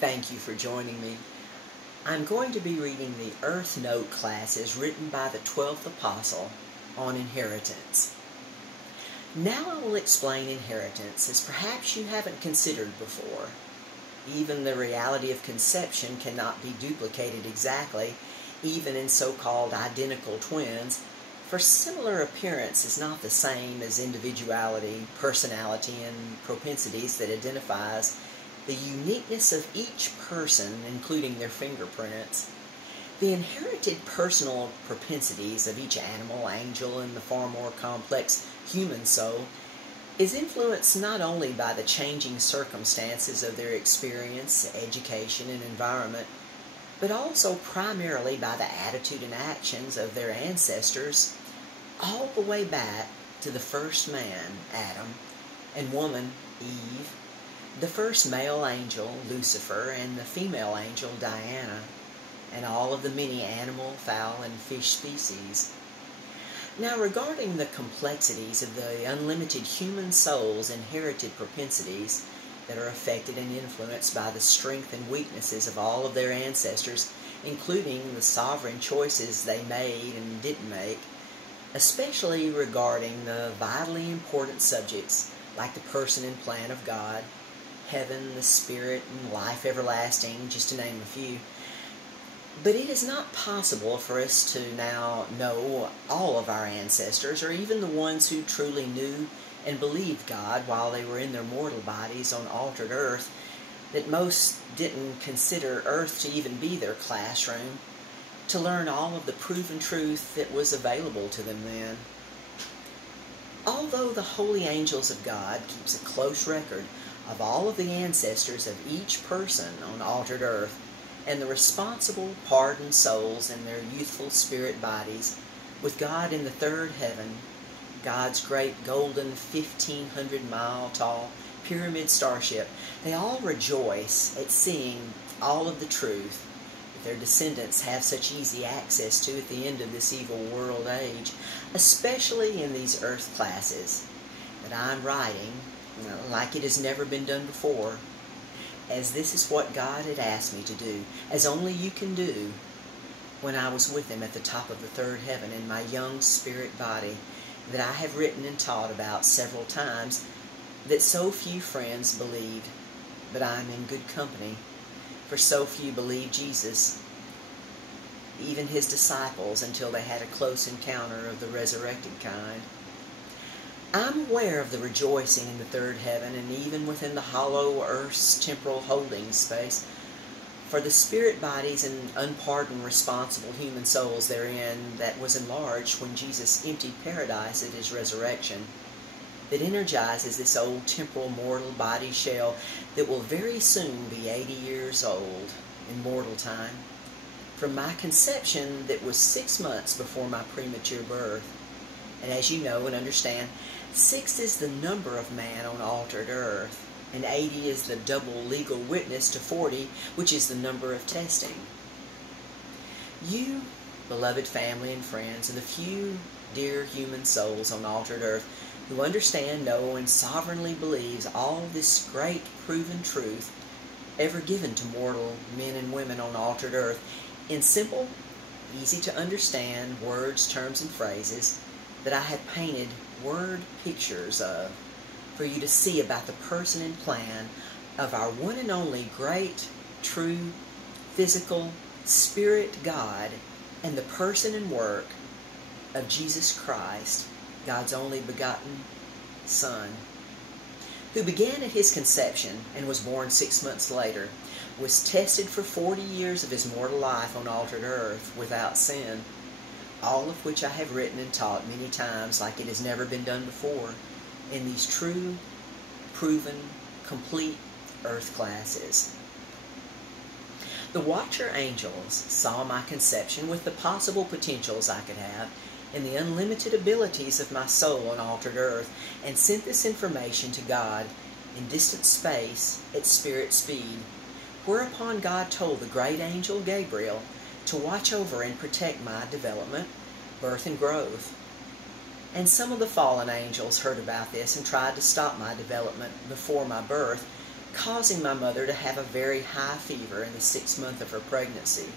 Thank you for joining me. I'm going to be reading the Earth Note classes written by the 12th Apostle on inheritance. Now I will explain inheritance as perhaps you haven't considered before. Even the reality of conception cannot be duplicated exactly, even in so-called identical twins, for similar appearance is not the same as individuality, personality, and propensities that identifies the uniqueness of each person, including their fingerprints. The inherited personal propensities of each animal, angel, and the far more complex human soul is influenced not only by the changing circumstances of their experience, education, and environment, but also primarily by the attitude and actions of their ancestors, all the way back to the first man, Adam, and woman, Eve, the first male angel, Lucifer, and the female angel, Diana, and all of the many animal, fowl, and fish species. Now, regarding the complexities of the unlimited human soul's inherited propensities that are affected and influenced by the strength and weaknesses of all of their ancestors, including the sovereign choices they made and didn't make, especially regarding the vitally important subjects like the person and plan of God, heaven, the spirit, and life everlasting, just to name a few. But it is not possible for us to now know all of our ancestors, or even the ones who truly knew and believed God while they were in their mortal bodies on altered earth, that most didn't consider earth to even be their classroom, to learn all of the proven truth that was available to them then. Although the holy angels of God keeps a close record of all of the ancestors of each person on altered earth, and the responsible, pardoned souls in their youthful spirit bodies, with God in the third heaven, God's great golden 1,500-mile-tall pyramid starship, they all rejoice at seeing all of the truth that their descendants have such easy access to at the end of this evil world age, especially in these earth classes that I'm writing like it has never been done before, as this is what God had asked me to do, as only you can do, when I was with Him at the top of the third heaven in my young spirit body that I have written and taught about several times, that so few friends believed, but I'm in good company, for so few believed Jesus, even His disciples, until they had a close encounter of the resurrected kind. I'm aware of the rejoicing in the third heaven, and even within the hollow earth's temporal holding space, for the spirit bodies and unpardoned responsible human souls therein that was enlarged when Jesus emptied paradise at His resurrection, that energizes this old temporal mortal body shell that will very soon be 80 years old in mortal time, from my conception that was 6 months before my premature birth. And as you know and understand, 6 is the number of man on altered earth, and 80 is the double legal witness to 40, which is the number of testing. You, beloved family and friends, and the few dear human souls on altered earth who understand, know, and sovereignly believes all this great proven truth ever given to mortal men and women on altered earth in simple, easy to understand words, terms, and phrases that I have painted word pictures of for you to see about the person and plan of our one and only great, true, physical, spirit God, and the person and work of Jesus Christ, God's only begotten Son, who began at His conception and was born 6 months later, was tested for 40 years of His mortal life on altered earth without sin, all of which I have written and taught many times like it has never been done before in these true, proven, complete earth classes. The Watcher Angels saw my conception with the possible potentials I could have and the unlimited abilities of my soul on altered earth, and sent this information to God in distant space at spirit speed, whereupon God told the great angel Gabriel to watch over and protect my development, birth, and growth. And some of the fallen angels heard about this and tried to stop my development before my birth, causing my mother to have a very high fever in the 6th month of her pregnancy,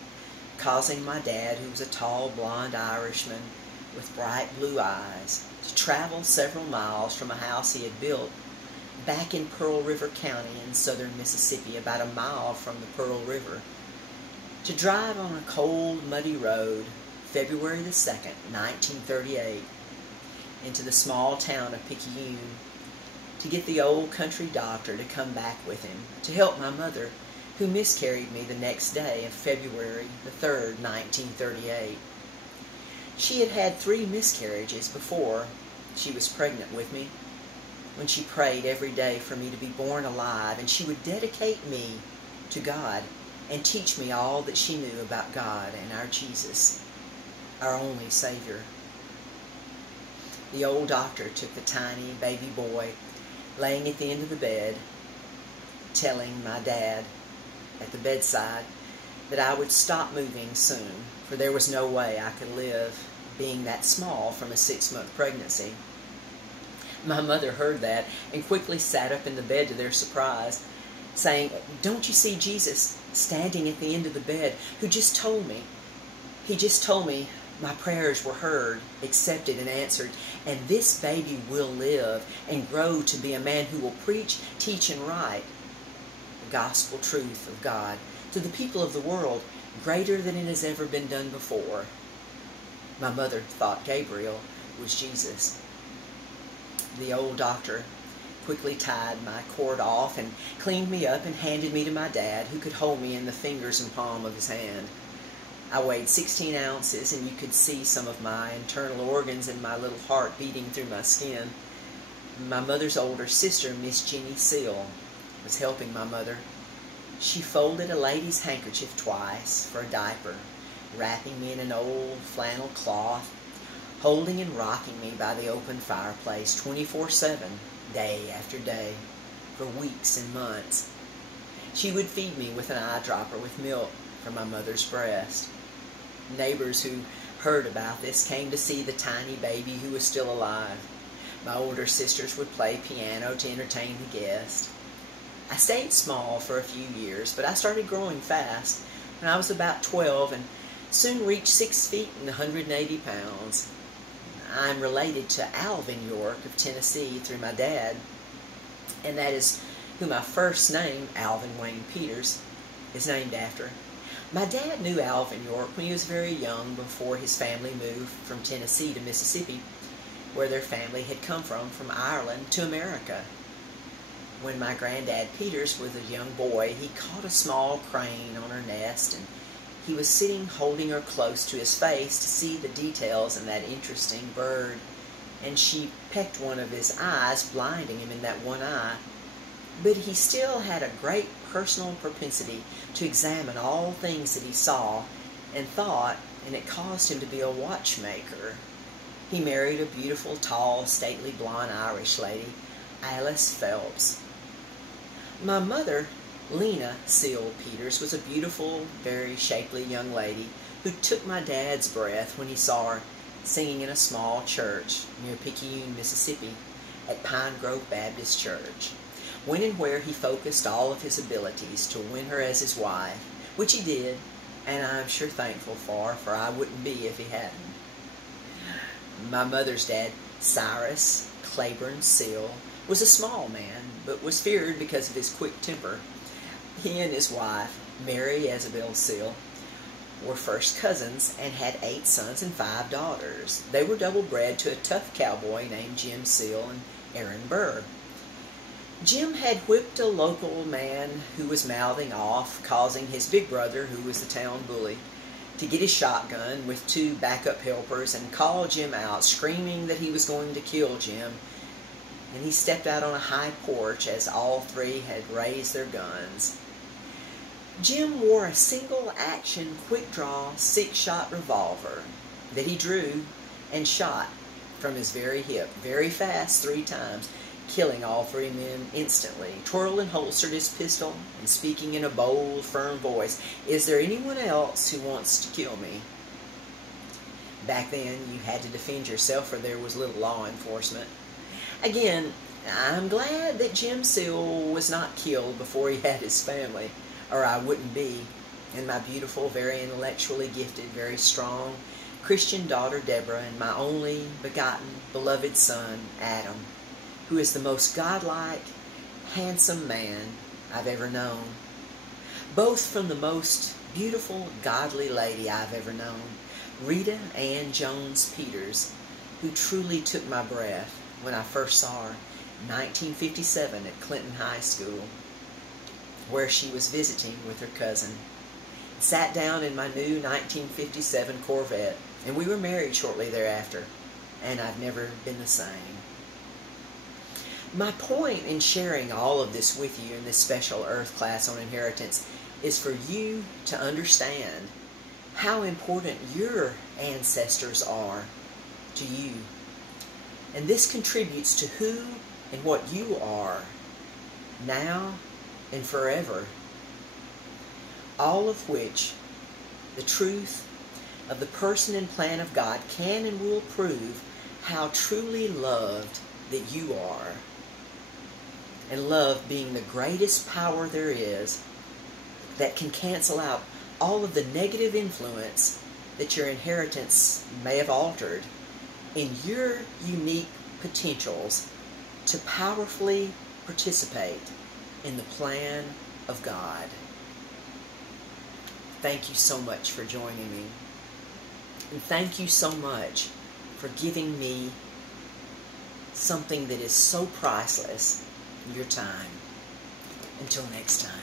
causing my dad, who was a tall, blond Irishman with bright blue eyes, to travel several miles from a house he had built back in Pearl River County in southern Mississippi, about a mile from the Pearl River, to drive on a cold, muddy road, February the 2nd, 1938, into the small town of Picayune, to get the old country doctor to come back with him to help my mother, who miscarried me the next day of February the 3rd, 1938. She had had 3 miscarriages before she was pregnant with me, when she prayed every day for me to be born alive, and she would dedicate me to God and teach me all that she knew about God and our Jesus, our only Savior. The old doctor took the tiny baby boy laying at the end of the bed, telling my dad at the bedside that I would stop moving soon, for there was no way I could live being that small from a 6-month pregnancy. My mother heard that and quickly sat up in the bed to their surprise, saying, "Don't you see Jesus standing at the end of the bed, who just told me? He just told me my prayers were heard, accepted, and answered, and this baby will live and grow to be a man who will preach, teach, and write the gospel truth of God to the people of the world, greater than it has ever been done before." My mother thought Gabriel was Jesus. The old doctor quickly tied my cord off and cleaned me up and handed me to my dad, who could hold me in the fingers and palm of his hand. I weighed 16 ounces, and you could see some of my internal organs and my little heart beating through my skin. My mother's older sister, Miss Jenny Seal, was helping my mother. She folded a lady's handkerchief twice for a diaper, wrapping me in an old flannel cloth, holding and rocking me by the open fireplace 24/7, day after day, for weeks and months. She would feed me with an eyedropper with milk from my mother's breast. Neighbors who heard about this came to see the tiny baby who was still alive. My older sisters would play piano to entertain the guests. I stayed small for a few years, but I started growing fast when I was about 12 and soon reached 6 feet and 180 pounds. I'm related to Alvin York of Tennessee through my dad, and that is who my first name, Alvin Wayne Peters, is named after. My dad knew Alvin York when he was very young, before his family moved from Tennessee to Mississippi, where their family had come from Ireland to America. When my granddad Peters was a young boy, he caught a small crane on her nest, and he was sitting holding her close to his face to see the details in that interesting bird, and she pecked one of his eyes, blinding him in that one eye. But he still had a great personal propensity to examine all things that he saw and thought, and it caused him to be a watchmaker. He married a beautiful, tall, stately, blonde Irish lady, Alice Phelps. My mother, Lena Seal Peters, was a beautiful, very shapely young lady who took my dad's breath when he saw her singing in a small church near Picayune, Mississippi, at Pine Grove Baptist Church, when and where he focused all of his abilities to win her as his wife, which he did, and I'm sure thankful for I wouldn't be if he hadn't. My mother's dad, Cyrus Claiborne Seal, was a small man, but was feared because of his quick temper. He and his wife, Mary Isabel Seal, were first cousins and had 8 sons and 5 daughters. They were double-bred to a tough cowboy named Jim Seal and Aaron Burr. Jim had whipped a local man who was mouthing off, causing his big brother, who was the town bully, to get his shotgun with 2 backup helpers and call Jim out, screaming that he was going to kill Jim. And he stepped out on a high porch as all 3 had raised their guns. Jim wore a single-action, quick-draw, 6-shot revolver that he drew and shot from his very hip, very fast 3 times, killing all 3 men instantly. Twirled and holstered his pistol and speaking in a bold, firm voice, "Is there anyone else who wants to kill me?" Back then, you had to defend yourself, or there was little law enforcement. Again, I'm glad that Jim Seal was not killed before he had his family, or I wouldn't be. And my beautiful, very intellectually gifted, very strong Christian daughter Deborah, and my only begotten, beloved son Adam, who is the most godlike, handsome man I've ever known. Both from the most beautiful, godly lady I've ever known, Rita Ann Jones Peters, who truly took my breath when I first saw her in 1957 at Clinton High School, where she was visiting with her cousin. Sat down in my new 1957 Corvette, and we were married shortly thereafter, and I've never been the same. My point in sharing all of this with you in this special Earth class on inheritance is for you to understand how important your ancestors are to you. And this contributes to who and what you are now and forever. All of which the truth of the person and plan of God can and will prove how truly loved that you are. And love being the greatest power there is that can cancel out all of the negative influence that your inheritance may have altered in your unique potentials to powerfully participate in the plan of God. Thank you so much for joining me. And thank you so much for giving me something that is so priceless, your time. Until next time.